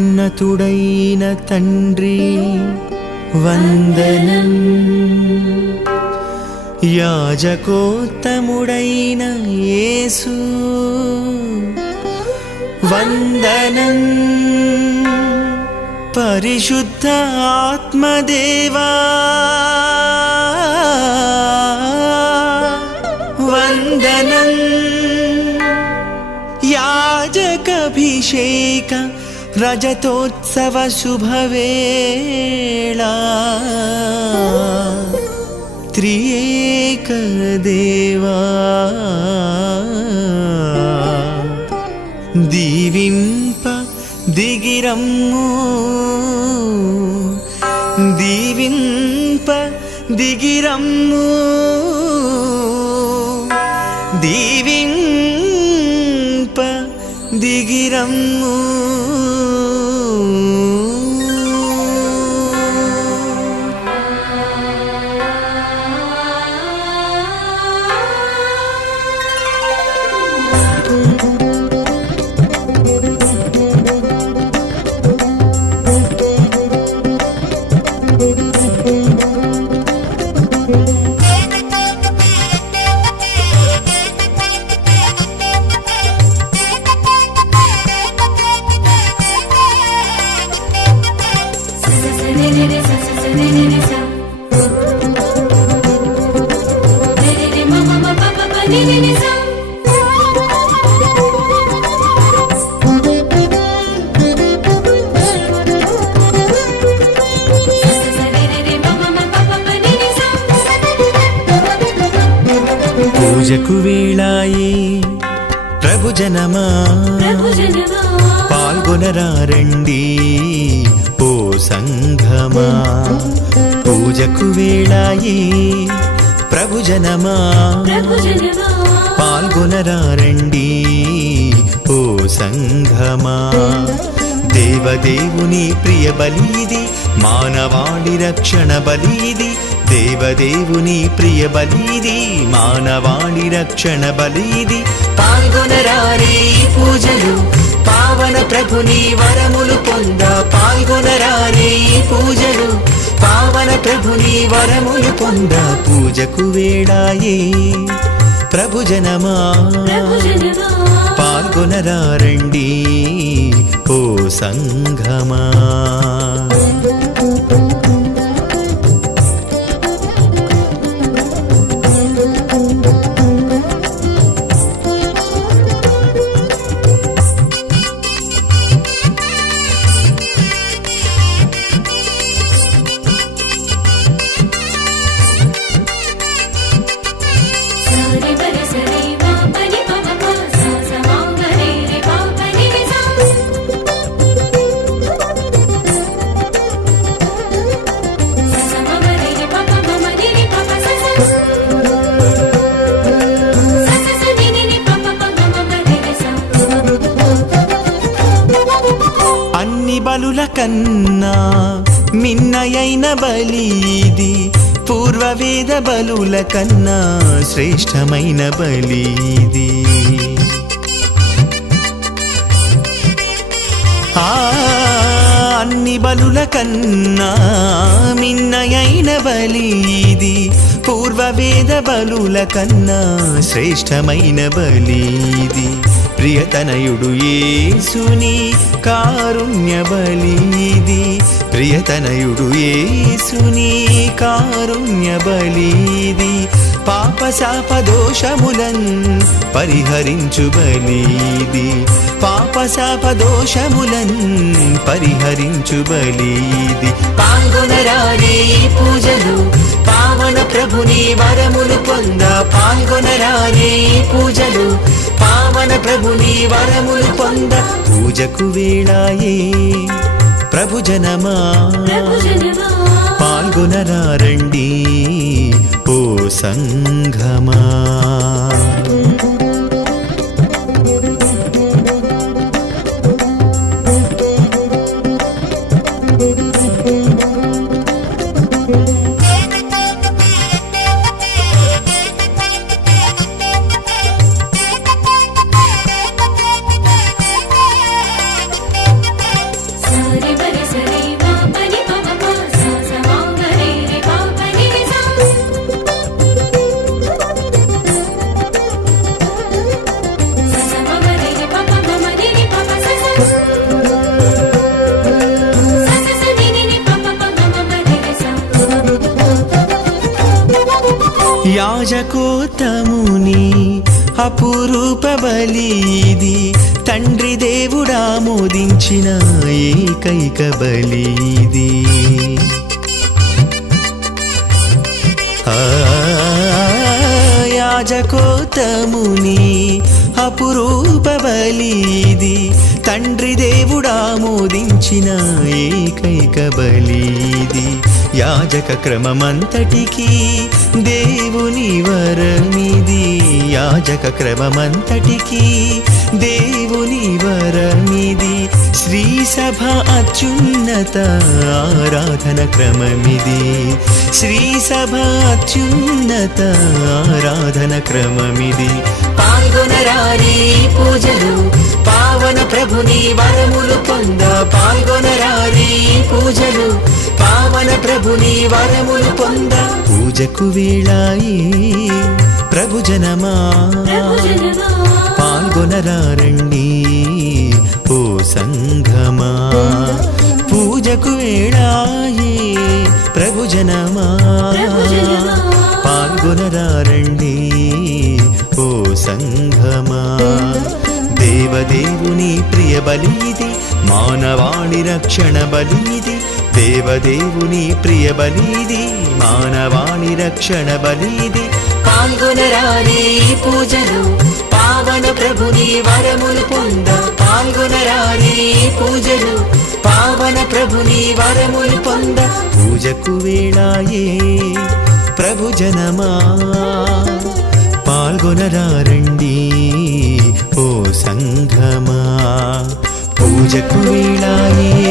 సర్వోన్నతుడైన తండ్రి వందనం, యాజకోత్తముడైన యేసు వందనం, పరిశుద్ధ ఆత్మదేవా వందనం, యాజకాభిషేక రజతోత్సవ శుభవేళ, త్రియేక దేవా దీవింప దిగిరమ్ము, దీవింప దిగిరమ్ము, దీవింప దిగిరమ్ము. పూజకు వేళాయే ప్రభుజనమా, పాల్గొనరారండి ఓ సంఘమా. పూజకు వేళాయే ప్రభుజనమా, పాల్గొనరారండి ఓ సంఘమా. దేవదేవుని ప్రియ బలి ఇది, మానవాళి రక్షణ బలి ఇది. దేవదేవుని ప్రియ బలి ఇది, మానవాళి రక్షణ బలి ఇది. పాల్గొనరారే పూజలు, పావన ప్రభుని వరములు పొంద. పాల్గొనరారే పూజలు, పావన ప్రభుని వరములు పొంద. పూజకు వేళాయే ప్రభుజనమా, పాల్గొనరారండి ఓ సంఘమా. అన్ని బలుల కన్నా మిన్నయైన బలి ఇది, పూర్వవేద బలుల కన్నా శ్రేష్టమైన బలి ఇది. అన్ని బలుల కన్నా మిన్నయైన బలి ఇది, పూర్వవేద బలుల కన్నా శ్రేష్టమైన బలి ఇది. ప్రియతనయుడు యేసుని కారుణ్య బలి ఇది, ప్రియతనయుడు యేసుని కారుణ్య బలి ఇది. పాప శాప దోషములన్ పరిహరించు బలి ఇది, పాప శాప దోషములన్ పరిహరించు బలి ఇది. పాల్గొనరారే పూజలు, పావన ప్రభుని వరములు పొంద. పాల్గొనరారే పూజలు, పావన ప్రభుని వరములు పొంద. పూజకు వేళాయే ప్రభుజనమా, పాల్గొనరారండి ఓ సంఘమా. యాజకోత్తముని అపురూప బలి ఇది, తండ్రి దేవుడా మోదించిన ఏకైక బలి ఇది. యాజకోత్తముని అపురూప బలి ఇది, తండ్రి దేవుడా మోదించిన ఏకైక బలి ఇది. యాజక క్రమమంతటికి దేవుని వరమిది, యాజక క్రమమంతటికి దేవుని వరమిది. శ్రీ సభ అత్యున్నత ఆరాధన క్రమమిది, శ్రీ సభ అత్యున్నత ఆరాధన క్రమమిది. పాల్గొనరారి పూజలు పావన ప్రభుని వరములు పొంద, పాల్గొనరారి పూజలు పావన ప్రభుని వరములు పొంద. పూజకు వేళాయే ప్రభు జనమా పాల్గొనరారండి ఓ సంఘమా. పూజకు వేళాయే ప్రభు జనమా పాల్గొనరారండి ఓ సంఘమా. దేవదేవుని ప్రియ బలి ఇది, మానవాళి రక్షణ బలి ఇది. దేవదేవుని ప్రియ బలి ఇది, మానవాళి రక్షణ బలి ఇది. పాల్గొనరారి పూజలు పావన ప్రభుని వరములు పొంద, పాల్గొనరారి పూజలు పావన ప్రభుని వరములు పొంద. పూజకు వేళాయే ప్రభు జనమా పాల్గొనరారండి ఓ సంఘమా. పూజకు వేళాయే